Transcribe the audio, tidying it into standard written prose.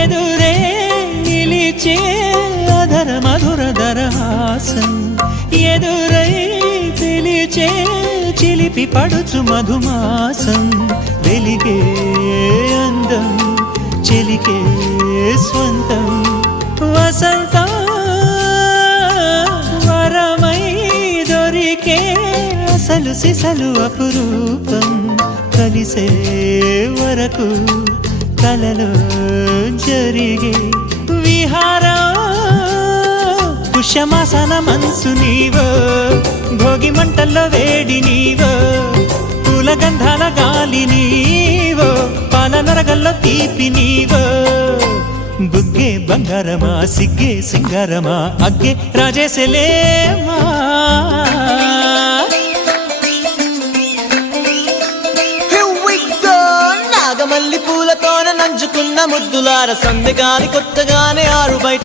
ఎదురే నిలిచే అధర మధుర దరహాసం ఎదురై పిలిచే చిలిపి పడుచు మధుమాసం వెలిగే అందం చెలికే స్వంతం వసంతం వరమై దొరికే అసలు సిసలు అపురూపం కలిసే వరకు కలలో జరిగే విహారం పుష్యమాసన మనసు నీవో భోగి మంటల్లో వేడి నీవో పూల గంధాల గాలి నీవో పాల నరగల్లో తీపి నీవో బుగ్గే బంగారమా సిగ్గే సింగారమా అగ్గే రాజేసలేమా నాగమల్లి పూలతోన నంచుకున్న ముద్దులార సందెగాని కొత్తగానే ఆరు బయట